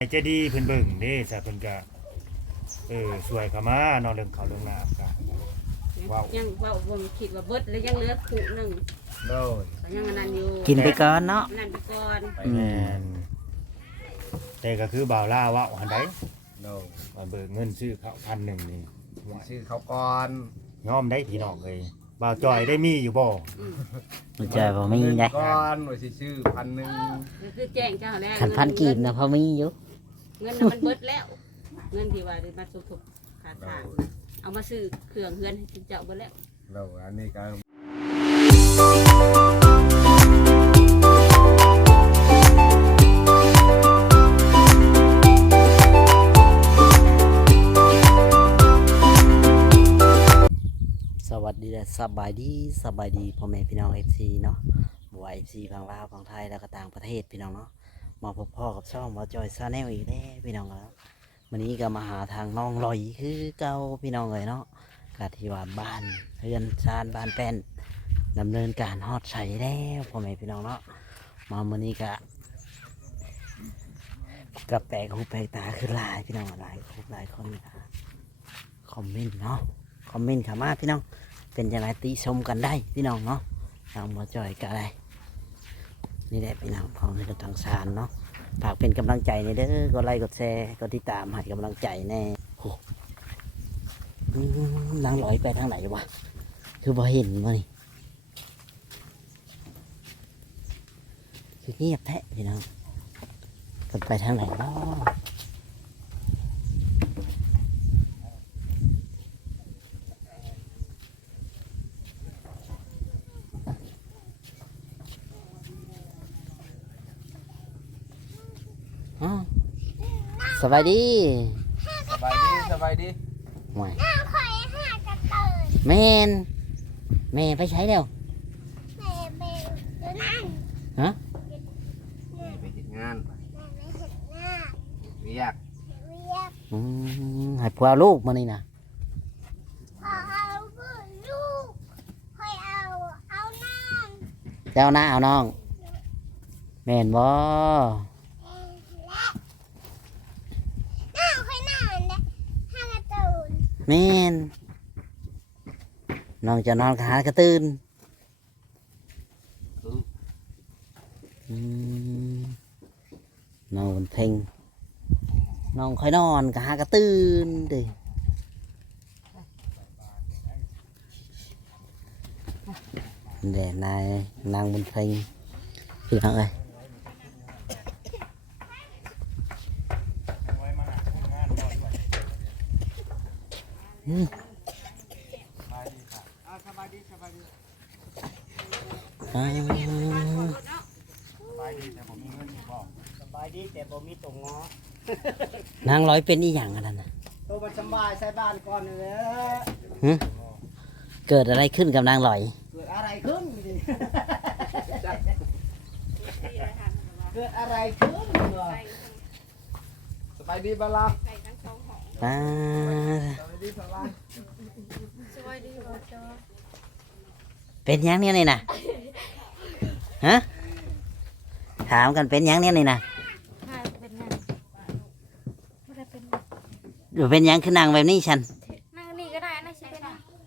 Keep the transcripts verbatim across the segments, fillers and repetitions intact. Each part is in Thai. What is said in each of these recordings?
ใจดีเพิ่นเบิ่งเด้ซะเพิ่นก็เออช่วยเข้ามาเนาะเรื่องข้าวเรื่องน้ำก็ว้าวยังเว้าบ่คิดว่าเบิดแล้วยังเหลือขู่หนึงโดยก็ยังอันนั้นอยู่กินไปก่อนเนาะนั่นไปก่อนแม่นแต่ก็คือบ่าวล่าเว้าหันใดโดยว่าเบิกเงินซื้อข้าวพันหนึ่งนี่ชื่อเขาก่อนยอมได้พี่น้องเอ้ยบ่าวจอยได้มีอยู่บ่มันจะบ่มีได้ก่อนว่าสิชื่อพันหนึ่งก็คือแจ้งเจ้าแล้วขันพันกีบนะพอมีอยู่เงินน่ะมันเบิดแล้ว เงินที่ว่าได้มาสมทบค่าทางเอามาซื้อเครื่องเฮือนให้เจ้าเบิดแล้วโดยอันนี้ก็สวัสดีและสบายดีสบายดีพ่อแม่พี่น้อง เอฟ ซี เนาะบ่ว่า เอฟ ซี ฝั่งลาวฝั่งไทยแล้วก็ต่างประเทศพี่น้องเนาะมาพบพ่อกับช่องบ่จอยซาแนลอีกแล้วพี่น้องครับวันนี้ก็มาหาทางน้องลอยคือเก่าพี่น้องเลยเนาะกะที่ว่าบ้านเรือนชานบ้านแป้นดำเนินการฮอดใช้แล้วพ่อแม่พี่น้องเนาะมาวันนี้ก็กับแปลกหูแปลกตาคือหลายพี่น้องหลายหลายคนคอมเมนต์เนาะคอมเมนต์เข้ามาพี่น้องเป็นยังไงติชมกันได้พี่น้องเนาะทางบ่จอยก็ได้นี่แหละพี่น้องของในทางสารเนาะฝากเป็นกำลังใจในเด้อกดไลค์กดแชร์กดติดตามให้กำลังใจแน่โอ้อืมนางลอยไปทางไหนวะคือบ่เห็นวะนี่คือเงียบแท้พี่น้องกันไปทางไหนเนาะอ๋อสบายดีสบายดีสบายดีห่วยคอยหากระเตินแม่นแม่ไปใช้แล้วแม่เบลตัวนั่นฮะไปเฮ็ดงานแม่ไม่เห็นหน้าเรียกเรียกอืมให้ผัวเอาลูกมานี่นะพอเอาลูกคอยเอาเอานั่งเจ้าหน้าเอาน้องแม่นบ่เองและน้าคอยนั่งเนี่ยหากระเตินแม่นน้องจะนอนขากระตื่นอืมน้องบนเพ่งน้องค่อยนอนกะหากระตื่นดิเดี๋ยวนายนางบนเพ่งพี่น้องเอ้ยอืมสบายดีสบายดีอ่าสบายดีแต่ผมมีเงินอยู่บ่สบายดีแต่บ่มีตรงงอนางร้อยเป็นอีหยังอันนั้นน่ะตัวมันสบายใส่บ้านก่อนนี่แหละเกิดอะไรขึ้นกับนางลอยเกิดอะไรขึ้นดิเกิดอะไรขึ้นเหรอสบายดีบ้าล่ะอ่าสบายดีสบายเป็นหยังเนี่ยนี่นะฮะถามกันเป็นหยังเนี่ยนี่นะหรือเป็นหยังคือนางแบบนี้ฉันนั่งนี่ก็ได้นะใช่ไหม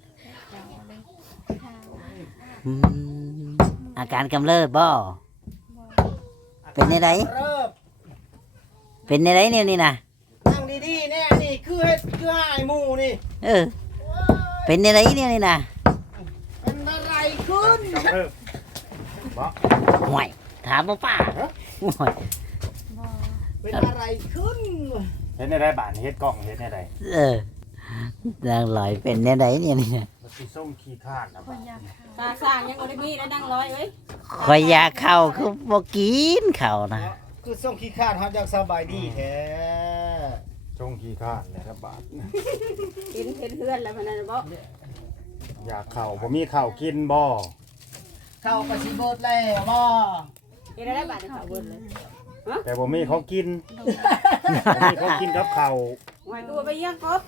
อืมอาการกำเริบบ่เป็นในไรเริ่มเป็นในไรเนี่ยนี่นะนั่งดีๆแน่นี่คือเฮ็ดคือหายหมู่นี่เออ เป็นในไรเนี่ยนี่นะเป็นอะไรขึ้นกำเริบบ่ห่วยถามป้าป้าห่วยเป็นอะไรขึ้นเฮ็ดได้ได้บ้านเฮ็ดกล้องเฮ็ดได้ได้เออนางลอยเป็นในไรเนี่ยนี่นะมันสิส่งขี้ข้านนะบ่ตาสร้างยังบ่ได้มีแล้วดังร้อยเอ้ยคอยอยากเข้าคือบ่กินเข้าวนะคือส่งขี้ข้านเฮาอยากสบายดีแท้ส่งขี้ข้านเลยครับบาทเห็นเห็นเฮือนแล้วมันนั่นบ่อยากเข้าบ่มีข้าวกินบ่เข้าก็สิเบิดแล้วบ่เห็นได้บาดเขาเบิดเลยแต่บ่มีของกินบ่มีของกินกับข้าวหวยตัวไปเยี่ยงกบ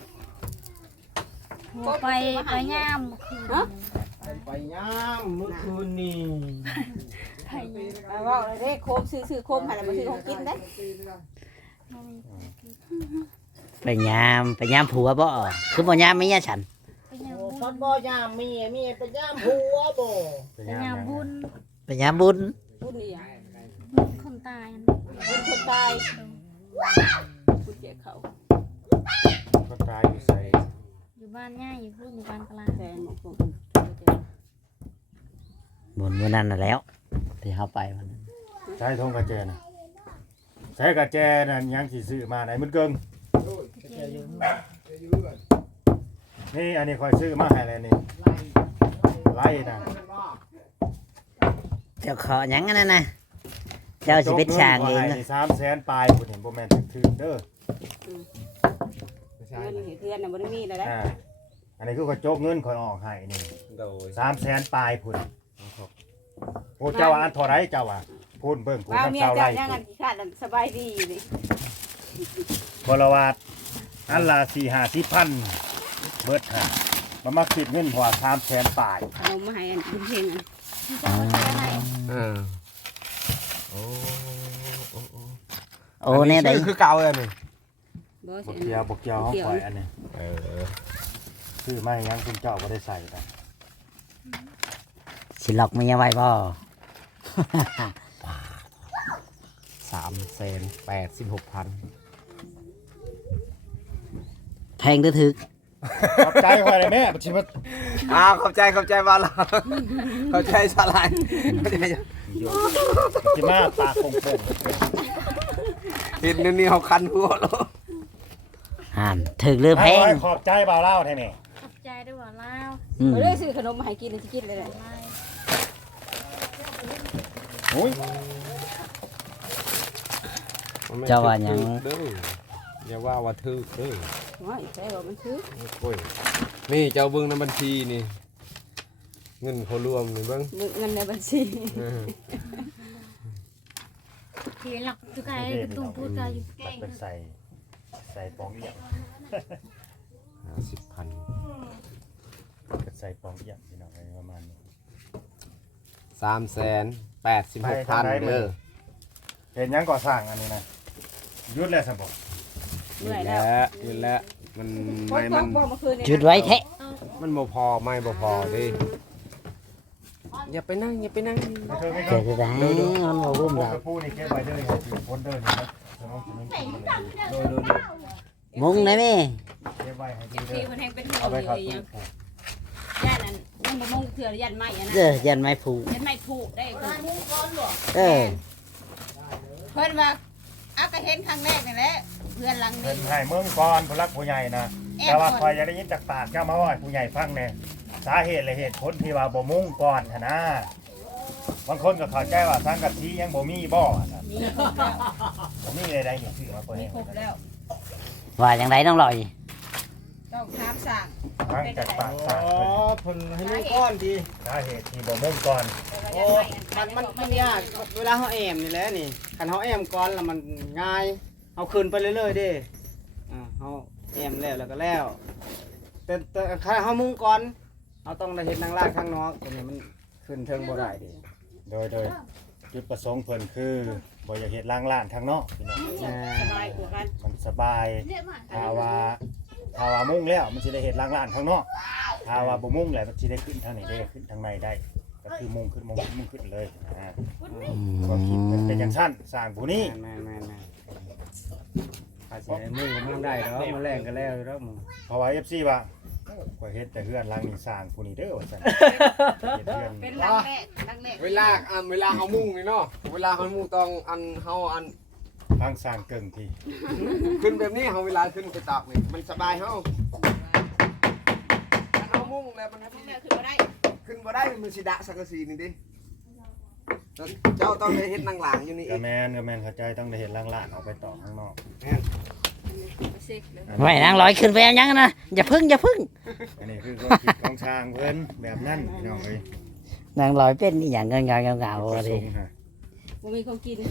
ไปไปย่ามฮะไปย่ามเมื่อคืนนี่ไปว่าเลยเด้โคมซื้อซื้อโคมให้แล้วมาซื้อของกินเด้ไปยามไปยามผัวบ่คือบ่ยามเมียฉันไปยามโอ้บุฟัญนบ่ยามเมียเมียไปยามผัวบ่ไปไปยามยามบุญไปยามบุญพูดนี่อ่ะคนตายอันพูดคนตายพูดเจ็บเขาก็ตายอยู่ใส่อยู่บ้านย่าอยู่พูดอยู่บ้านกลางแฟนของผมบุญมื้อนั้นน่ะแล้ว ที่เฮาไปวันนั้นใช้ทงกระแจน่ะใช้กระแจนั่นยังสิซื้อมาไหนมันเกิงนี่อันนี้คอยซื้อมาให้แล้วนี่ไล่น่ะเจ้าขอหยังอันนั้นน่ะเจ้าสิเป็นช่างเองนะนะสามแสนปลายคุณเห็นโบแมนถือเด้อเงินเฮือนน่ะบ่ได้มีแล้วนะอ่าอันนี้คือกระจกเงินคอยออกให้นี่โดยสามแสนปลายพุ่นโอ้เจ้าว่าอันเท่าไรเจ้าว่าพูนเบิ่งกูว่าน้ำเมียเจ้าไรเจ้ายังอันขี้ขาดอันสบายดีอยู่นี่บรวาดอันละสี่ห้าสิบพันเบิดฮะมามาคิดเงินหัวสามแสนปลายเอามาให้อันบุญเพ็งอันอ๋ออ่าโอ้โอ้โอ้โอ้แน่ได้คือเก่าเลยนี่บ่บสิกเกียวบกเกียวห้องปล่อยอันนี้เออซื้อมาให้ยังคุณเจ้าก็ได้ใส่ไปสิหลอกเมียไว้บ่สามแสนแปดสิบหกพันแพงหรือถึกขอบใจคอยเลยแม่บัชิบะอ้าวขอบใจขอบใจบ้านเราขอบใจสลายขอบใจจิมาปากโป่งเห็นนี่นี่เขาคันหัวแล้วห่านถึกหรือๆแพงให้ขอบใจบ่าวเล่าแท้นี่ขอบใจด้วยว่าเล่าอืมบ่ได้ซื้อขนมมาให้กินสิกินเลยไล่โอ้ยเจ้าว่าหยังเด้ออย่าว่าว่าทึกเด้อว่าอีกใช่บ่มันซื้อโอ้ยนี่เจ้าเบิ่งในบัญชีนี่เงินเขารวมนี่เบิ่งเงินในบัญชีเออทีหลักทุกไก่กระตุ้งพูดกายอยู่ตัดเป็นใส่ใส่ปองเอี่ยมห้าสิบพันเป็นใส่ปองเอี่ยมพี่น้องอะไรประมาณนี้สามแสนแปดสิบหกพันเด้อเห็นยังก่อสร้างอันนี้นะยุดแล้วสมบอกเมื่อยแล้แล้ววนี่แหละมันฝไม่นตมักนบ่เมื่อคืนนี่จุดไว้แท้มันบ่พอไม่บ่พอดิอย่าไปนั่งอย่าไปนั่งไม่เคยไม่เคเกิยดได้มันบ่รุ่มพวดอกกผู้นี่เก็บไว้เด้อให้ถือพ้นเด้อนี่นะสมองสมองกินมันเลยโดยโดยโดยมุงได้ไหมเก็บไว้ให้ดีที่เด้อมันแห้งเป็นเหืเอาอไปอขับยู่ตู้ยังย่านนั้นยังบ่มงเถื่อยันไม้อะนะเด้อยันไม้ผูกยันไม้ผูกได้เพิ่นเออเพิ่นว่าอากะเห็นครั้งแรกนี่แหละเพื่อนหลังเพิ่นี้นให้เมืองก่อนผู้รักผู้ใหญ่นะแต่ว่าคอยจะได้ยินจากปากเจ้ามาว่าผู้ใหญ่ฟังแน่สาเหตุและเหตุผลที่ว่าบ่มุ่งก่อนหั่นนะบางคนก็เข้าใจว่าสังกัดสียังบ่มีบ่นะมีครบแล้วบ่มีอะไรๆนี่คือว่าเพิ่นมีให้ครบแล้วว่าอย่างไรต้องลอยต้องถามสั่งฟังจากปากอ๋สาอเพิ่นเพิ่นให้ลูกก้อนดีสาเหตุที่บ่มุ่งก่อนโอ้มันมันมันยากเวลาเขาแอมนี่แหละนี่คันเขาแอมก่อนแล้วมันง่ายเอาขึ้นไปเรื่อยๆเด้อ่าเขาแอมแล้วแล้วก็แล้วแต่แต่คันเขามุ่งก่อนเขาต้องได้เห็นนางลาดข้างนอกตรงนี้มันขึ้นเทิงบ่ได้ดิโดยโดยจุดประสงค์เพิ่นคือบ่อยากเฮ็ดล้างล้านข้างนอกพี่น้องสบายกว่ากันมันสบายถ้าว่าถ้าว่ามุ่งแล้วมันสิได้เฮ็ดล้างล้านข้างนอกถ้าว่าบ่มุ่งแล้วมันสิได้ขึ้นทางนี้ได้ขึ้นทางในได้ ก็คือมุ่งขึ้นมุ่งขึ้นมุ่งขึ้นเลยอ่าความคิดมันเป็นจังซั่นสร้างผู้นี้แม่นแม่นแม่นถ้าสิได้มุ่งก็มุ่งได้ดอกมาแรงก็แล้วอยู่ดอกมึงเพราะว่า เอฟ ซี ว่าข่อยเฮ็ดแต่เฮือนหลังนี้สร้างผู้นี้เด้อว่าซั่นเฮ็ดเฮือนเป็นหลังแรกหลังแรกเวลาอันเวลาเขามุ่งนี่เนาะเวลาเขามุ่งต้องอันเขาอันทางสร้างเกิ่งที่ขึ้นแบบนี้เขาเวลาขึ้นไปตากนี่มันสบายเขาถ้าเขามุ่งแล้วมันแล้วพวกนี้คือบ่ได้ขึ้นบ่ได้มันสิดะสังกะสีนี่ดิเจ้าต้องไปเฮ็ดนางหลางอยู่นี่ก็แม่นก็แม่นเข้าใจต้องได้เฮ็ดล้างล้านออกไปต่อข้างนอกเซ็กเลยไว้นางลอยขึ้นไปเอาหยังนะอย่าพึ่งอย่าพึ่งอันนี้คือความคิดของช่างเพิ่นแบบนั้นพี่น้องเอ้ยนางลอยเป็นอหย่างเงาเงาเงาเงาประเลสยงค์ฮะบ่มีของกิน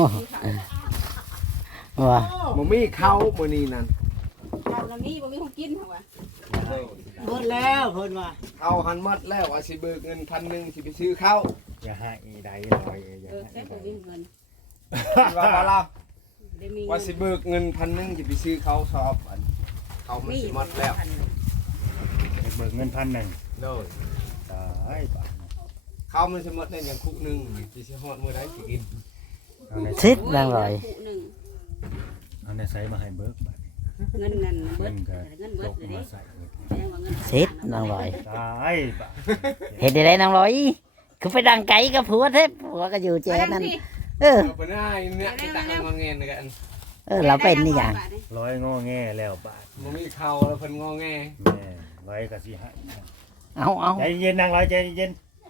ว่าบ่มีเข้ามื้อนี้นั่นเราเรานี่บ่มีของกินเหรอวะหมดแล้วเพิ่นว่าเอาหันหมดแล้วว่าสิเบิกเงินพันหนึงสิไปซื้อข้าวอย่าให้อีใดลอยอย่าเออให้แค่บ่มีเงินว่าบ่ล่ะเดได้มีว่าสิเบิกเงินพันหนึงจะไปซื้อเขาชอบอันเขามันสิหมดแล้วเบิกเงินพันหนึ่งโดยตายบาทเขามันสิหมดได้อย่างคุกหนึงสิสิฮอดมื้อใดสิกินเอาในชิดนางลอยคู่หนึ่งเอาในไซส์มาให้เบิกบาทเงินเงินเบิเงิดนก็เงินเบิตดกเลยมาดิใส่เงินแสดงว่าเงินชิดนางลอยตายบาทเห็นได้ไรนางลอยคือไปดังไกลกับผัวเทพผัวก็อยู่แจนั่นเออเอาไปได้เนี่ยไปตักเอามาเงินกันเออเราเป็นนี่อย่างร้อยงอแง่แล้วบาทบ่มีเขาแล้วเพิ่นงอแงแม่ร้อยก็สิให้เอาเอาใจเย็นนางร้อยใจเย็น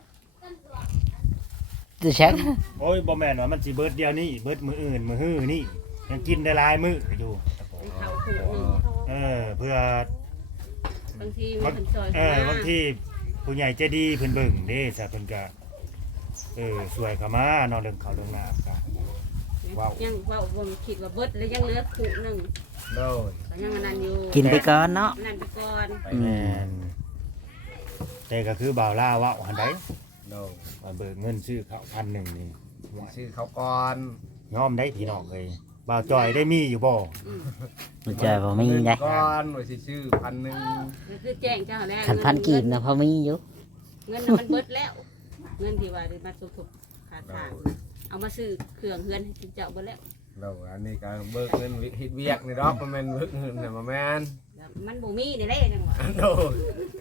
จะเช็คโอ้ยบ่แม่นว่ามันสิเบิดเดียวนี่เบิดมื้ออื่นมื้อฮื้อนี่ยังกินได้หลายมื้ออยู่เป็นเขาคู่หนึ่งเออเพื่อบางทีมีคนซอยเออบางทีผู้ใหญ่ใจดีเพิ่นเบิ่งเด้ซะเพิ่นก็เออสวยเข้ามานอนเรื่องเขาวเรื่องน้ำกันยังว่าบ่มคิดว่าเบิดแล้วยังเหลือคู่หนึ่งโดยก็ยังอันนั้นอยู่กินไปก่อนเนาะนั่นไปก่อนแม่นแต่ก็คือบ่าวล่าเว่าหันใดโดยว่าเบิกเงินซื้อข้าวพันหนึ่งนี่ซื้อเขาก่อนยอมได้พี่น้องเลยบ่าวจอยได้มีอยู่บ่มันจะพอมีไงก่อนว่าสิซื้อพันหนึงก็คือแจ้งเจ้าแล้วขันพันกีบนะพอมีอยู่เงินน่ะมันเบิดแล้ว เงินที่ว่าได้มาสมทบค่าทางเอามาซื้อเครื่องเฮือนให้เจ้าเบิดแล้วเราอันนี้ก็เบิกเงินเฮ็ดเวียกนี่ดอกมันแม่นเบิกเงินน่ะบ่แม่นแล้วมันบ่มีได้เด้จังหวะโดย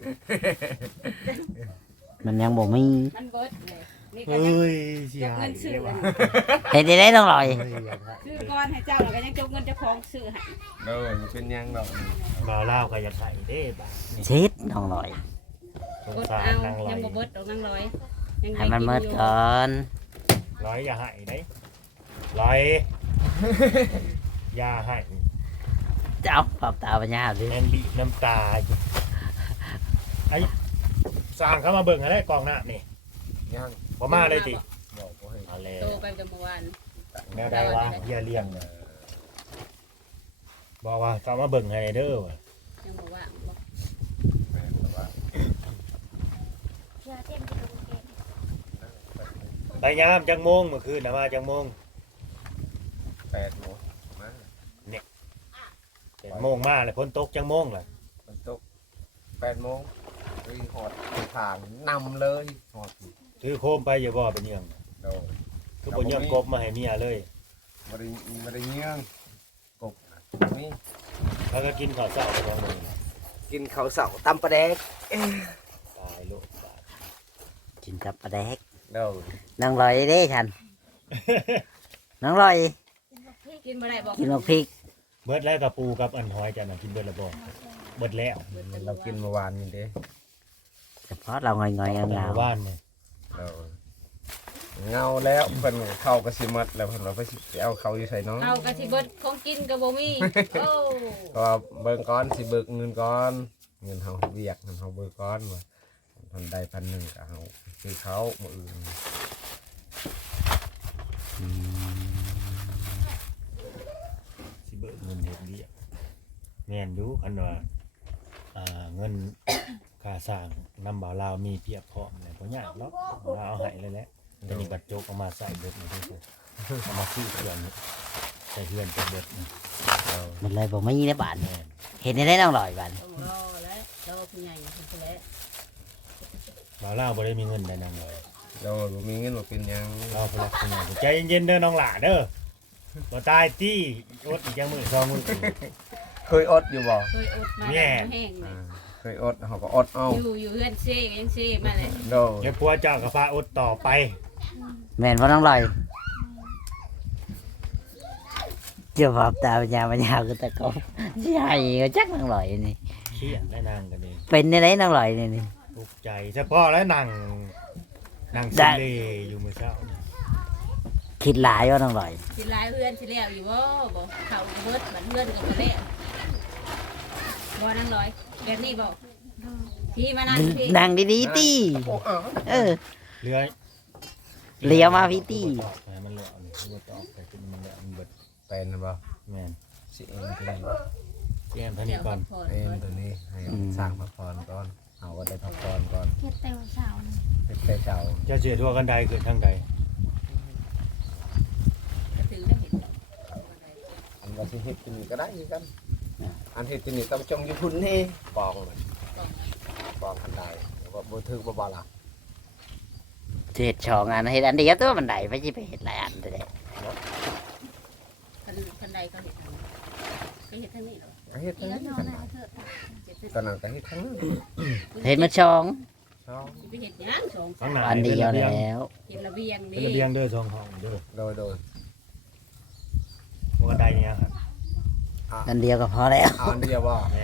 มันยังบ่มีมันเบิดเลยนี่ก็เฮ้ยังยเสีจยกหาเงิยนซื้อเลยว่ะเห็นได้ไรต้องลอยเฮ้ยอยากให้ซื้อก่อนให้เจ้าแล้วก็ยังจกเงินเจ้าของซื้อให้โดยมันเป็นหยังดอกนี่บ่าวล่าวก็อยากให้เด้บ่านี่ชิดน้องลอยสงกดสารเอานางร้อยังยบ่เบิดดอกนางร้อยยังให้มันเมิดอยู่ก่อนร้อยอย่าให้เด้ร้อยอย่าให้จะเอาปรับตาปัญญาดิแอนบีบน้ำตาอยู่ไอ้สร้างเข้ามาเบิ่งให้ได้กองหน้านี่ยังบ่มาเลยติบอกบ่ให้เอาแล้วโตไปกับเมื่อวานแนวใดวะอย่าเลี้ยงเลยบอกว่าเข้ามาเบิ่งให้เด้อว่ะยังบ่ว่างบ่แม่นแต่ว่าเชื่อเต็มที่โรงเรียนไปยามจังโมงเมื่อคืนน่ะมาจังโมงแปดโมงมาเจ็ดโมงมาเลยพ้นตกจังโมงเลยมันตกแปดโมงเฮ้ยหอดทางนำเลยหอดถือโคมไปอย่าบ่เป็นหยังโดยทุกคนยังกบมาให้เมียเลยบ่ได้บ่ได้เงี้ยงกบนี่แล้วก็กินข้าวเช้าไปลองมือกินข้าวเสาตำปลาแดกตายโลกบาดกินกับปลาแดกเด้อน้องลอยเด้ฉันน้องลอยกินบ่ได้บอกกินมะพริกเบิดแล้วกับปูกับอันหอยจันน่ะกินเบิดแล้วบ่เบิดแล้วเรากินเมื่อวานนี่เด้เฉพาะเรางอยงอยๆแต่เงาว่านนี่เด้อเงาแล้วเพิ่นเข้าก็สิหมดแล้วเพิ่นว่าไปสิเอาเข้าอยู่ใส่เนาะเอาก็สิเบิดของกินก็บ่มีโอ้ก็เบิ่งก่อนสิเบิกเงินก่อนเงินเฮาเรียกเงินเฮาเบิกก่อนว่าทันใดพันหนึ่งก็เฮาซื้อเขามื้ออื่นๆอืมสิเบิดเงินเฮ็ดเวียกแม่นอยู่คันว่าอ่าเงิน ค่าสร้างนำบ่าวลาวมีเพียบพร้อมเลยบ่ยากหรอกบ่าวเอาให้เลยแหละแต่นี่บัดโจกเอามาใส่เบิดนี่ทุกคนเอามาซื้อเครื่องนี่ใส่เฮือนเป็นเบิดนี่มันเลยบ่มีในบ้านเห็นได้น้องลอยบ้านต้องรอแล้วรอผู้ใหญ่เพิ่นแหละบ่าวลาวบ่ได้มีเงินได้นางเลยเราบ่มีเงินบ่เป็นหยังเราพลักคุณใจเย็นๆเด้อน้องหล่าเด้อบ่ตายตี้อดอีกจังมื้อสองมื้อเคยอดอยู่บ่เคยอดมาแย่แล้วแห้งเลอ่าย เคยอดเฮาก็อดเอาอยู่อยู่เฮือนเซ่ก็ยังเซ่มาเลยเด้อเดี๋ยวผัวเจ้าก็พาอดต่อไปแม่นว่าน้องลอยเจ้าปรับตาปัญญาปัญญาคือตะกบใหญ่ก็จักน้องลอยนี่เครียดได้นางกันเองเป็นในไหนน้องลอยนี่นี่ทุกข์ใจเฉพาะแล้วนั่งนั่งได้ซิเลอยู่มื้อเช้านี่คิดหลายว่าน้องลอยสิหลายเฮือนสิแล้วอยู่บ่บ่เข้าเบิดบัดเฮือนก็บ่แล้วบ่นั่งร้อยแบบนี้บ่ที่มานั่งที่นั่งดีๆตี้โอ้เออเออเลื้อยเลี้ยวมาพี่ตี้บ่ตอกให้มันแล้วนี่บ่ตอกไปขึ้นมันแล้วมันเบิดเป็นบ่แม่นสิเอ็นตัวนี้แก้มเท่านี้ก่อนเอ็นตัวนี้ให้สร้างพักผ่อนก่อนเอาก็ได้พักผ่อนก่อนเฮ็ดแต่วันเสาร์นี่เฮ็ดแต่เช้าเจะเสียทั่วกันใดเกิดทางใดก็ถือได้เห็นว่าสิเฮ็ดที่นี่ก็ได้คือกันอันเฮ็ดที่นี่ต้องจงอยู่พุ่นนี่ปองมันปองคันใดว่าบ่ถึกบ่บ่ล่ะเฮ็ดช่องอันเฮ็ดอันเดียวตัวมันได้ไปสิไปเฮ็ดหลายอันเด้อคันคันใดเขาเห็ดทางเขาเห็ดทางนี้เหรอก็เฮ็ดทั้งนี้กันตอนนั้นก็เฮ็ดทั้งนั้นเฮ็ดมาช่องช่องสิไปเห็ดหยังสองข้างหน้าอันเดียวแล้วเห็ดระเบียงเป็นนี่ระเบียงเด้อสองห้องเด้อโดยโดยพวกกระไดเนี่ยครับอันเดียวก็พอแล้วเอาอันเดียวบ่แม่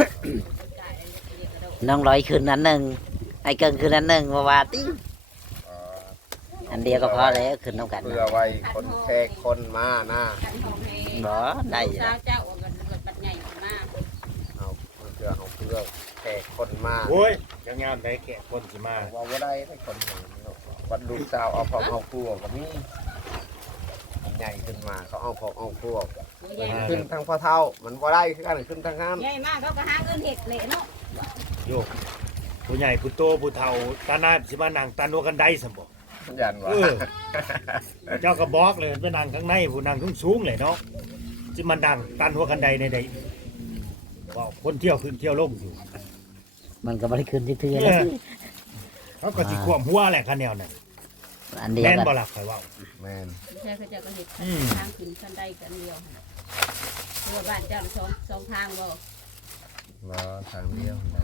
น้องร้อยคืนนั้นหนึ่งไอ้เกิงคืนนั้นหนึ่งว่าว่าติเอ่ออันเดียวก็พอแล้วคืนน้ำกันเพื่อไว้คนแขกคนมานะกันของเฮบ่ได้เจ้าเจ้าเอากันบัดใหญ่มากเอาเพื่อเอาเพื่อแขกคนมาโอ้ยยังงามได้แก่คนสิมาว่าบ่ได้ให้คนเห็นเนาะวัดลูกสาวเอาพอกเอาครัวก็มีใหญ่ขึ้นมาเขาเอาพอกเอาครัวใหญ่ขึ้นทางพ่อเฒ่ามันบ่ได้คือกันขึ้นทางห้ามใหญ่มากเขาก็หาเงินเห็ดเละเนาะโยกผู้ใหญ่ผู้โตผู้เฒ่าตาหน้าสิมานั่งตันหัวกันไดซั่นบ่ยันว่าเออ เจ้าก็บอกเลยไปนั่งข้างในผู้นั่งสูงๆเลยเนาะสิมานั่งตันหัวกันไดในใดว่าคนเที่ยวขึ้นเที่ยวลงอยู่มันก็บ่ได้คืนที่เทื่อเอแล้วอเขาก็สิควมหัวแหละคันแนวนั้นอันเดียวแม่นกันบ่ล่ะข่อยเว้าแม่นใช่เขาเจ้าก็เห็ดอืมทางขึ้นคันใดกันเดียวตัวบ้านเจ้าสองสองทางบ่บ่ทางเดียวนะ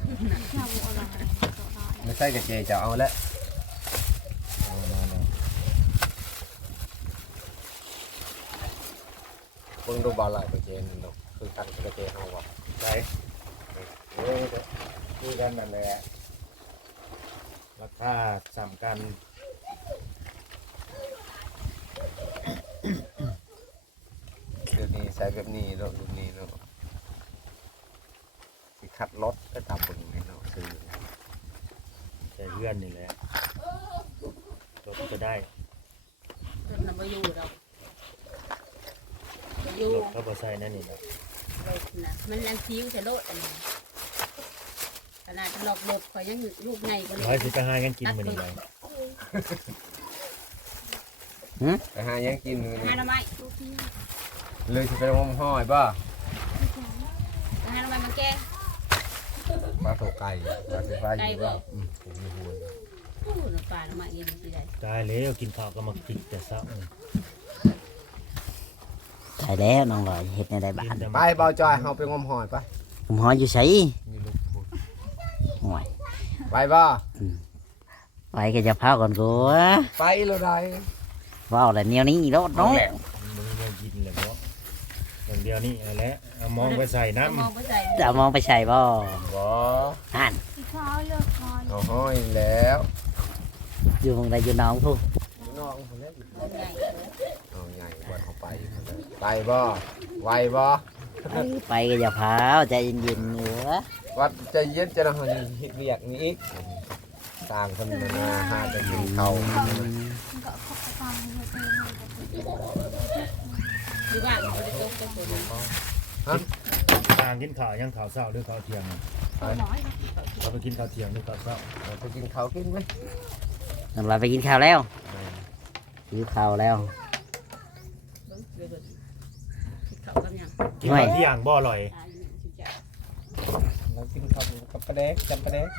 ไม่ใช่กับเจจะเอาแล้วเบิ่งดูบ่หลายกับเจนั่นดอกคือกันกับเจเฮาบ่ใช่เออคือกันนั่นแหละราคาสำคัญเดี๋ยวนี้ใช้แบบนี้เนาะรุ่นนี้เนาะสิขัดรถก็ตามเบิ่งให้เนาะซื้อใช้เพื่อนนี่แหละจบก็ได้จนนำไปอยู่เราไปอยู่รถเขาบ่ใส่นั่นนี่นะรถนะมันอันซิวจะโลดอันนี้ขนาดหลอกหลบข่อยยังลูกใหญ่กว่าร้อยสินี้ไปหากันกินมื้อนี้เลยไปหาหยังกินมื้อหานี้หน่อไม้เลยสิไปงมห้อยบ่หาหน่อไม้มาแก้ปลาโตไก่ปลาสิฟ้าอยู่บ่อืมผมมีหัวโอ้หน่อปลาหน่อไม้เย็นสิได้ตายแล้วกินข้าวก็มาติดแต่เช้านี่ใช่แล้วน้องร้อยเฮ็ดในใดบ้านไปเบาจอยเฮาไปงมห้อยไปผมหออยู่ไสมีลูกพูดห่วยไปบ่ไปก็จะพาก่อนกูวะไปแล้วได้ว้าวแต่แนวนี้แล้วน้อเนาะงแหละมึงยังกินเลยบ่อย่างเดียวนี่เอาละเอามองไปใส่น้ำมองไปใส่จะเอามองไปใส่บ่บ่หันคอเลือกคอเอาห้อยแล้วอยู่หมองใดอยู่น้องพุ่นน้องคนนี้ลูกใหญ่เอาใหญ่กว่าเขาไปไปบ่ไหวบ่ไปก็อย่าพาวใจเย็นๆเหนือวัดใจเย็นจะนะเฮานี่เรียกนี่อีกต่างคนมาหาจะกินเขาวก็เขาฟังเขาเพลงอยู่บ้านเขาได้ตกตกตัวนึงทางกินข้าวยังข้าวเช้าหรือข้าวเที่ยงน้อยเราไปกินข้าวเที่ยงหรือข้าวเช้าเราไปกินข้าวกินไหมน้ำลายไปกินข้าวแล้วหิวข้าวแล้วเขากำยังกินข้าวเที่ยงบ่อร่อยตายอยู่ชิวจักเรากินข้าวกับปลาแดกจำปลาแดก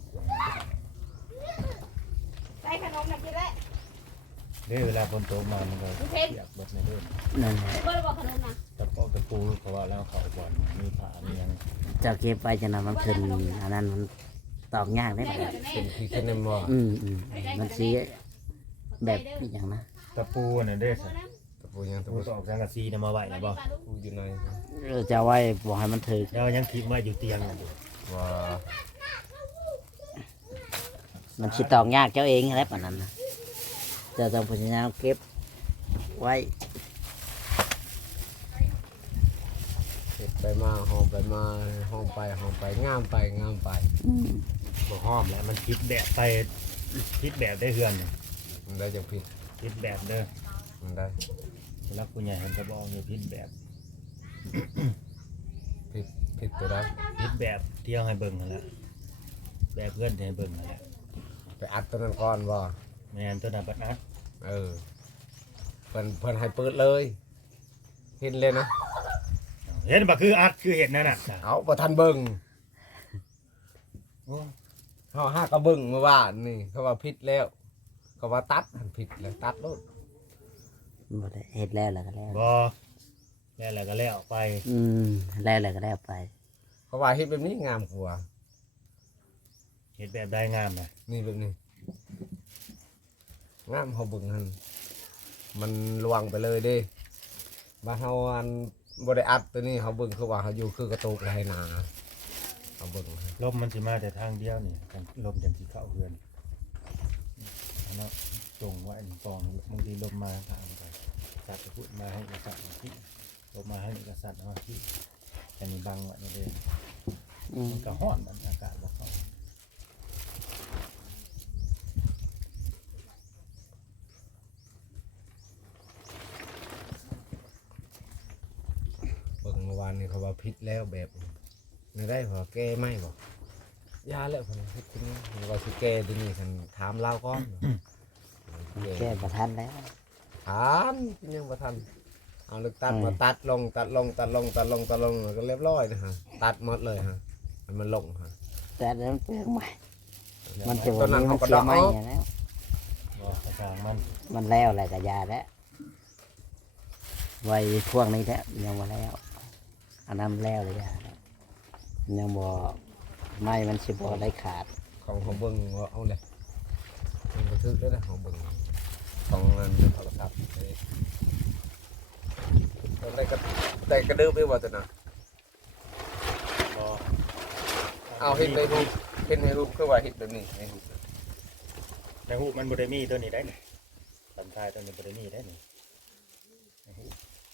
ใส่ขนมน่ะกินแล้วเด้อเวลาฝนตกมามันก็เปียกเบิดในเด้อนั่นแหละบ่ได้บอกขนมนะตะปอกตะปูเขาว่าแล้วเขาก่อนมีผ้ามีหยังเจ้าเก็บไปจะนำมันขึ้นอันนั้นมันตอกยากได้ไหมกินขี้ขึ้นในหม้ออืมอืมมันสีแบบอหย่างนะตะปูน่ะเด้อสิตะปูยังตะตะปูปูตอกสังกะสีน่ะมาไว้น่ะบ่ปูอยู่ในเออจะเอาไว้บอกให้มันถือแล้วยังคิดว่าอยู่เตียงอยู่ว่ามันชิตอกยากเจ้าเองอะไรแบบนั้นนะเจ้าต้องพยายามเก็บไว้เห็ดไปมาหอมไปมาหอมไปหอมไปงามไปงามไปบ่หอมแล้วมันคิดแบบไปคิดแบบได้เฮือนน่ะมันได้จังผิดคิดแบบเด้อมันได้แล้วผู้ใหญ่เห็นก็บอกอยู่คิดแบบผิดผิดไปได้คิดแบบเที่ยวให้เบิ่งนั่นแหละแบบเพื่อนให้เบิ่งนั่นแหละไปอัดตัวนั้นก่อนบ่แม่นตัวนั้นบัดอัดเออเพิ่นเพิ่นให้เปิดเลยเห็นเลยนะเห็นบ่คืออัดคือเห็ดนั่นน่ะเอาบ่ทันเบิ่งเฮาหาก็เบิ่งเมื่อวานนี่เขาว่าผิดแล้วเขาว่าตัดหันผิดแล้วตัดโลดบ่ได้เฮ็ดแล้วแล้วก็แล้วบ่แล้วแล้วก็แล้วไปอืมแล้วแล้วก็แล้วไปเขาว่าเฮ็ดแบบนี้งามกว่าเห็ดแบบได้งามนะนี่แบบนี้งามเฮาเบิ่งหั่นมันลวงไปเลยเด้บ่าเฮาอันบ่ได้อัดตัวนี้เฮาเบิ่งคือว่าเฮาอยู่คือกระตุกไรนาเฮาเบิ่งลมมันสิมาแต่ทางเดียวนี่กันลมจังสิเข้าเฮือนอันนั้นจงไว้อันกองบางทีลมมาทางไปจับไปพูดมาให้กษัตริย์ที่ลมมาให้กษัตริย์มาที่อันนี้บังไว้นี่เด้อืมมันก็ร้อนมันอากาศบ่เข้าเบิ่งเมื่อวานนี่เขาว่าผิดแล้วแบบไม่ได้พอแก้ไม่บ่ยาแล้วเพิ่นเฮ็ดขึ้นมาว่าสิแก้ตัวนี้คันถามเราก่อนแก้บ่ทันแล้วถามยังบ่ทันเอาลึกตัดมาตัดลงตัดลงตัดลงตัดลงตัดลงก็เรียบร้อยนะฮะตัดหมดเลยฮะให้มันลงฮะแต่แล้วมันเปลืองใหม่มันจะตอนนั้นมัเขานก็เสีดยอกใหม่เอาแล้วบ่กระจางมันมันแล้วแหละก็ยาแล้วไว้พวกนี้แท้ยังบ่แล้วอันนั้นแล้วเลยยาแล้วยังบ่ไม้มันสิบ่ได้ขาดของของเบิ่งว่าเอาเลยมันก็ทึกแล้วนะของเบิ่งของงานโทรศัพท์ได้ก็ได้กระดื้อไปว่าตัวน่ะบ่เอาเฮ็ดในรูปเฮ็ดในรูปคือว่าเฮ็ดแบบนี้ในรูปในหูมันบ่ได้มีตัวนี้ได้นี่ลำทายตัวนี้บ่ได้มีได้นี่ในหู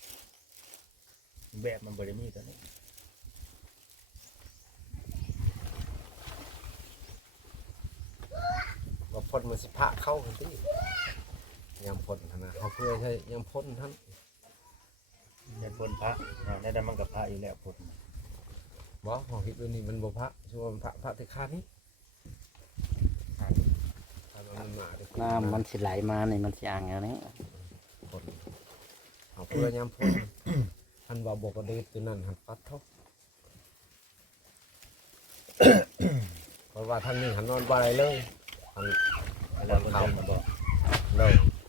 แบบมันบ่ได้มีตัวนี้ว่าพ่นมันสิพระเข้ากันที่ยามพ่นหั่นนะเขาเพื่อใช้ยามพ่นทั้งในพลพระอ่าในนั้นมันกับพระอยู่แล้วพลบ่ของเฮ็ดแบบนี้มันบ่พระชื่อว่ามันพระพระที่คานี้ถ้ามันมาได้กิน้ำมันสิไหลมานี่มันสิอ่างอย่างนี้พ่นเอาเพื่อยามพ่นท่านว่าบ่กระเด็ดตัวนั้นหันปัดเท่าเพราะว่าทางนี้หันนอนบ่ได้เลยหันแล้วมันเดินมาบอกเลย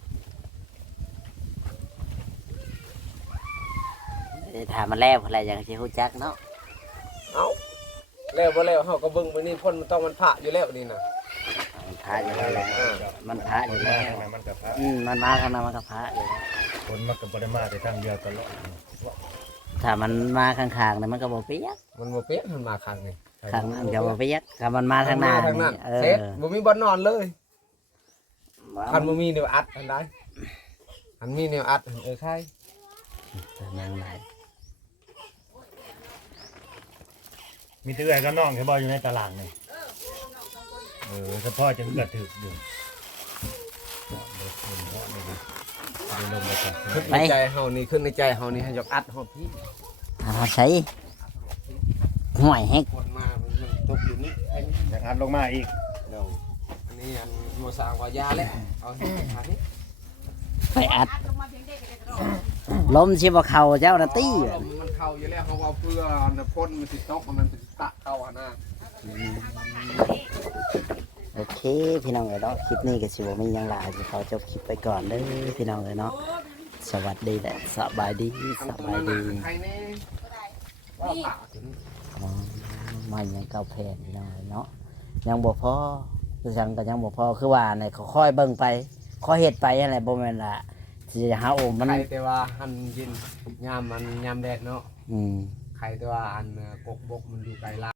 ถามมาแล้วอะไรอย่างสิฮู้จักเนาะเอ้าแล้วบ่แล้วเฮาก็เบิ่งมื้อนี้พ่นมันต้องมันพระอยู่แล้วนี่น่ะมันพระอยู่แล้วแหละมันพระอยู่มาแล้วทางนั้นมันกับพระอืมมันมาข้างหน้ามันก็พระอยู่แล้วคนมันกับปริมาแต่ทางเดียวตลอดถ้ามันมาข้างๆนี่มันก็บ่เปียกมันบ่เป๊ะมันมาข้างนี้ข้างนั้นก็บ่เปียกถ้ามันมาทางหน้าทางนั้นเอเสร็จอบ่มีบ่อนนอนเลยว่าคันบ่มีแนวอัดอันใดอันมีแนวอัดเออใครนางไหนมีเตื้อยก็น้องแค่บออยู่ในตารางนี่เออเฉพาะจะกระถืออยู่เดี๋ยวเดี๋ยวเดี๋ยวเดี๋ยวลงไปก่อนขึ้นในใจเฮานี่ขึ้นในใจเฮานี่ให้ยกอัดเฮาพี่เอาใช้ห่วยให้คนมามันตกอยู่นี่ไอ้นี่ยังอัดลงมาอีกเดี๋ยวอันนี้อันบ่สร้างว่ายาแล้วเอาให้ทางนี้ไปอัดลมสิบ่เข้าเจ้าหน้าที่ลมมันเข้าอยู่แล้วเฮาเอาเพื่อน่ะพ่นมันสิตกมันสิตะเข้าอ่ะนะโอเคพี่น้องเอ้ยเนาะคลิปนี้ก็สิบ่มีหยังหลายสิขอจบคลิปไปก่อนเด้อพี่น้องเอ้ยเนาะสวัสดีและสบายดีสบายดีใครแน่ว่าปากอ๋อมายังเก่าแพนพี่น้องเอ้ยเนาะยังบ่พอคือจังก็ยังบ่พอคือว่าเนี่ยเขาค่อยเบิ่งไปค่อยเฮ็ดไปอะไรบ่แม่นล่ะสิหาโอมมันใครแต่ว่าหันยินยามมันยามแดดเนาะอืมใครแต่ว่าอันกกบกมันอยู่ไกลละ